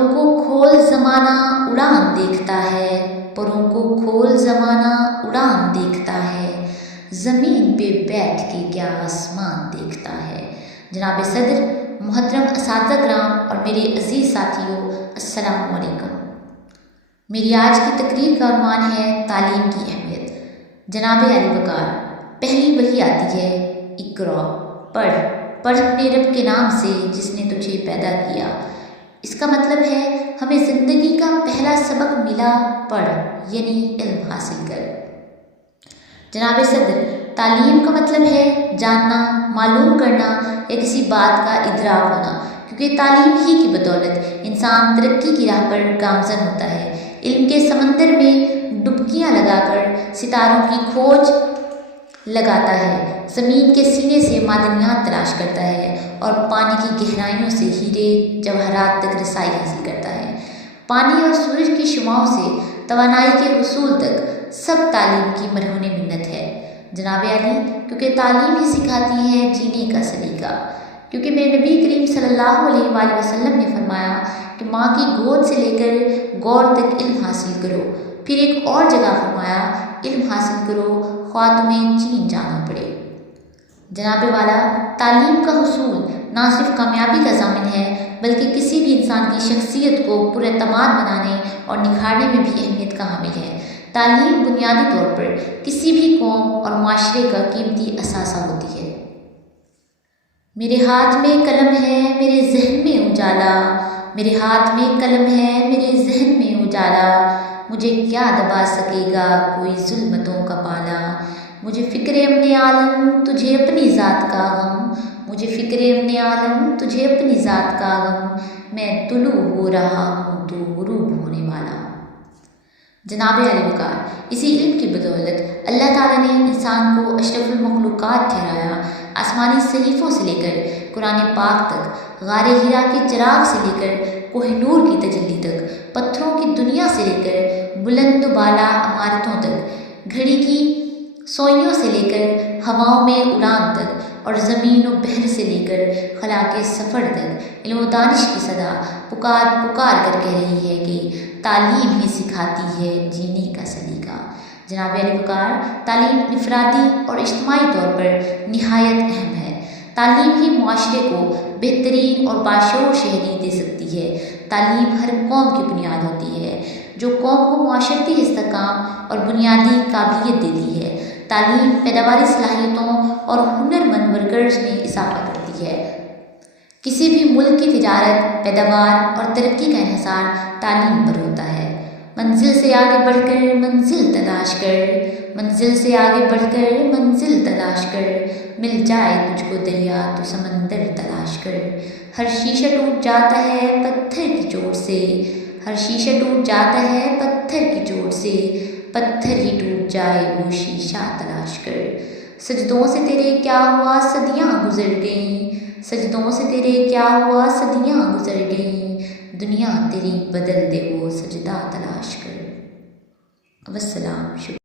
پروں کو کھول زمانہ اڑان دیکھتا ہے، پروں کو کھول زمانہ اڑان دیکھتا ہے، زمین پہ بیٹھ کے کیا آسمان دیکھتا ہے۔ جناب صدر، محترم اساتذہ کرام اور میرے عزیز ساتھیوں، السلام علیکم۔ میری آج کی تقریر کا عنوان ہے تعلیم کی اہمیت۔ جناب علی وقار، پہلی وحی آتی ہے اقرا، پڑھ، پڑھ اپنے رب کے نام سے جس نے تجھے پیدا کیا۔ اس کا مطلب ہے ہمیں زندگی کا پہلا سبق ملا، پڑھ یعنی علم حاصل کر۔ جناب صدر، تعلیم کا مطلب ہے جاننا، معلوم کرنا یا کسی بات کا ادراک ہونا، کیونکہ تعلیم ہی کی بدولت انسان ترقی کی راہ پر گامزن ہوتا ہے، علم کے سمندر میں ڈبکیاں لگا کر ستاروں کی کھوج لگاتا ہے، زمین کے سینے سے معدنیات تلاش کرتا ہے اور پانی کی گہرائیوں سے ہیرے جواہرات تک رسائی حاصل کرتا ہے۔ پانی اور سورج کی شعاؤں سے توانائی کے حصول تک سب تعلیم کی مرہون منت ہے۔ جناب علی، کیونکہ تعلیم ہی سکھاتی ہے جینے کا سلیقہ، کیونکہ میرے نبی کریم صلی اللہ علیہ وآلہ وسلم نے فرمایا کہ ماں کی گود سے لے کر گور تک علم حاصل کرو، پھر ایک اور جگہ فرمایا علم حاصل کرو خواہ تمہیں چین جانا پڑے۔ جناب والا، تعلیم کا حصول نہ صرف کامیابی کا ضامن ہے بلکہ کسی بھی انسان کی شخصیت کو پر اعتماد بنانے اور نکھارنے میں بھی اہمیت کا حامل ہے۔ تعلیم بنیادی طور پر کسی بھی قوم اور معاشرے کا قیمتی اثاثہ ہوتی ہے۔ میرے ہاتھ میں قلم ہے میرے ذہن میں اجالا، میرے ہاتھ میں قلم ہے میرے ذہن میں اجالا، مجھے کیا دبا سکے گا کوئی ظلمتوں کا پالا، مجھے فکر امن عالم تجھے اپنی ذات کا غم، مجھے فکر امن عالم تجھے اپنی ذات کا غم، میں طلوع ہو رہا ہوں تو غروب ہونے والا۔ جناب علی وقار، اسی علم کی بدولت اللہ تعالیٰ نے انسان کو اشرف المخلوقات ٹھہرایا۔ آسمانی صحیفوں سے لے کر قرآن پاک تک، غار ہرا کے چراغ سے لے کر کوہ نور کی تجلی تک، پتھروں کی دنیا سے لے کر بلند و بالا عمارتوں تک، گھڑی کی سوئیوں سے لے کر ہواؤں میں اڑان تک، اور زمین و بحر سے لے کر خلا کے سفر تک، علم و دانش کی صدا پکار پکار کر کہہ رہی ہے کہ تعلیم ہی سکھاتی ہے جینے کا سلیقہ۔ جناب علی وقار، تعلیم انفرادی اور اجتماعی طور پر نہایت اہم ہے۔ تعلیم ہی معاشرے کو بہترین اور باشعور شہری دے سکتی ہے۔ تعلیم ہر قوم کی بنیاد ہوتی ہے، جو قوم کو معاشرتی استحکام اور بنیادی قابلیت دیتی ہے۔ تعلیم پیداواری صلاحیتوں اور ہنرمند ورکرز میں اضافہ کرتی ہے۔ کسی بھی ملک کی تجارت، پیداوار اور ترقی کا انحصار تعلیم پر ہوتا ہے۔ منزل سے آگے بڑھ کر منزل تلاش کر، منزل سے آگے بڑھ کر منزل تلاش کر، مل جائے تجھ کو دریا تو سمندر تلاش کر، ہر شیشہ ٹوٹ جاتا ہے پتھر کی چوٹ سے، ہر شیشہ ٹوٹ جاتا ہے پتھر کی چوٹ سے، پتھر ہی ٹوٹ جائے وہ شیشہ تلاش کر، سجدوں سے تیرے کیا ہوا صدیاں گزر گئیں، سجدوں سے تیرے کیا ہوا صدیاں گزر گئیں، دنیا تیری بدل دے وہ سجدہ تلاش کر۔ والسلام، شکریہ۔